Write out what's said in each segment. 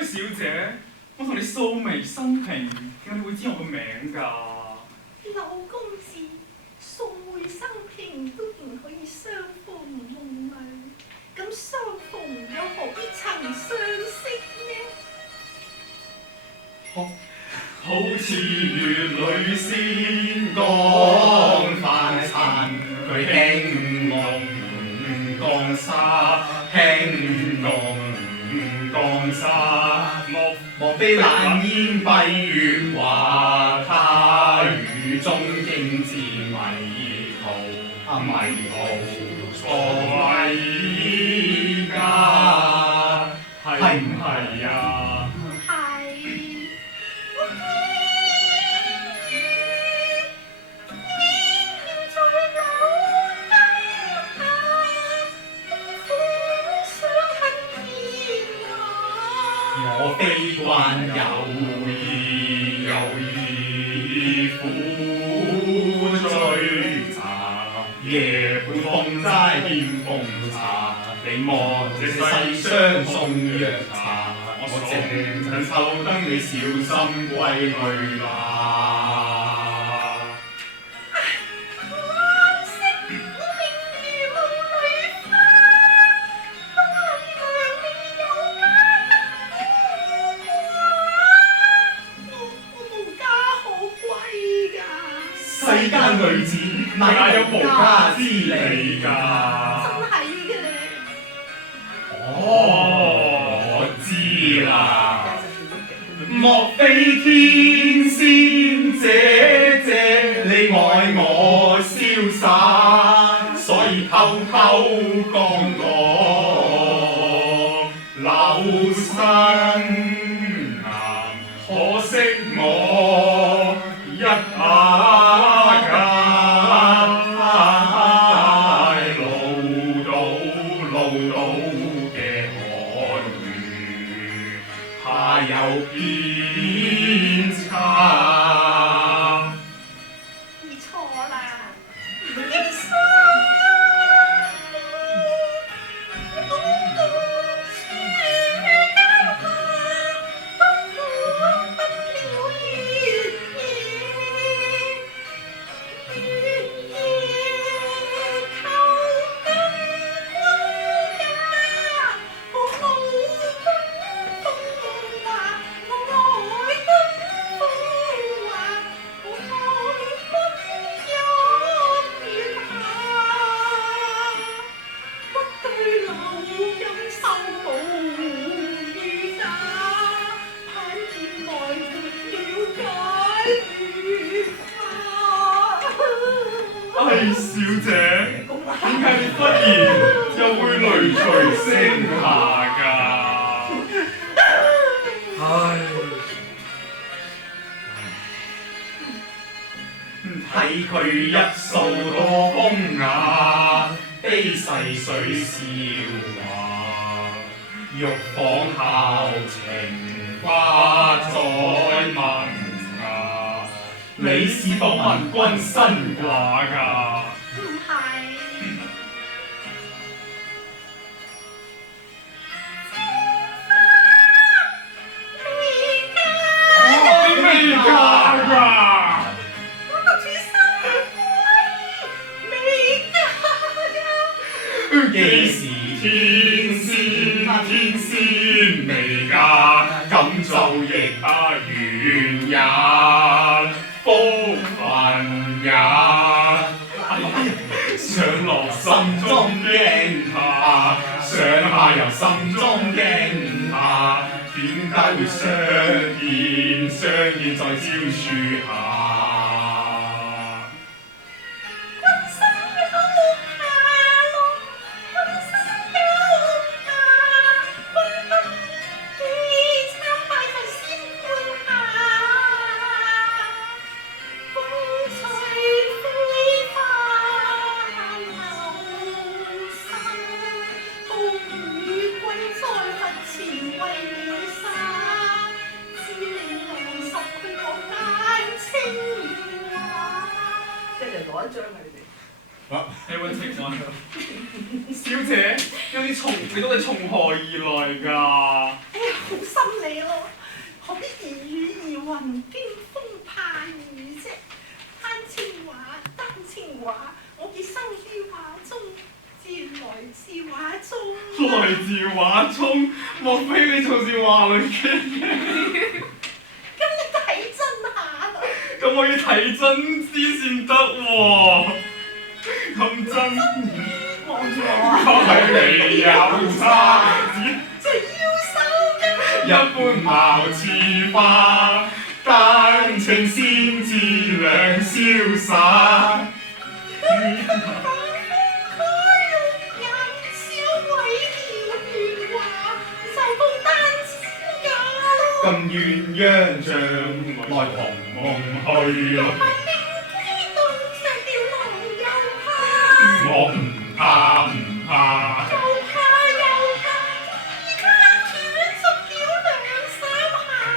位小姐，我同你素昧生平，點解你會知我個名㗎？老公子素昧生平都仍可以相逢夢裏，咁相逢又何必曾相識呢？好似月裏仙光泛殘，佢輕弄江沙，輕弄江沙。莫非冷煙蔽月華，他雨中應自迷途，迷途錯依家，係唔係啊？我非慣有意苦追查，夜半風齋欠奉茶，你望這世相送藥茶，我靜陣抽燈你小心歸去吧。世間女子哪有無家之理㗎？真係嘅。我知啦，莫非天仙姐姐你愛我瀟灑，所以偷偷降我留身男，可惜我一下。有偏差，你錯啦！小姐，點解你忽然又會淚垂聲下㗎？睇佢一掃多風雅，悲逝水笑話，玉舫孝情花再萌芽。你是否問君身掛㗎？唔係。你未嫁㗎？我獨處深閨，未嫁㗎。幾時天仙未嫁，咁做亦不願也。福分也，上落心中驚怕，上下游心中驚怕，點解會相見在蕉樹下？你揾情況小姐，你到底從何而來㗎？哎呀，好心你畫中，莫非你就是畫裏嘅嘢？咁你睇真下。咁我要睇真啲先得喎，咁真。望住我啊！佢未有差，就要收嘅。一般貌似花，單情先至兩瀟灑。咁鴛鴦像來同夢去，我唔怕唔怕，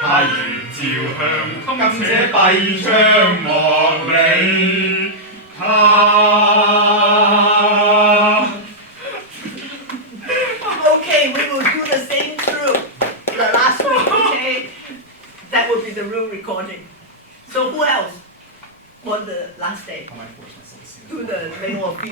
太原照向今且閉窗望你Okay, we will do the same through the last week, okay? That will be the real recording. So who else on the last day? I might force myself to sing. Do the male or female?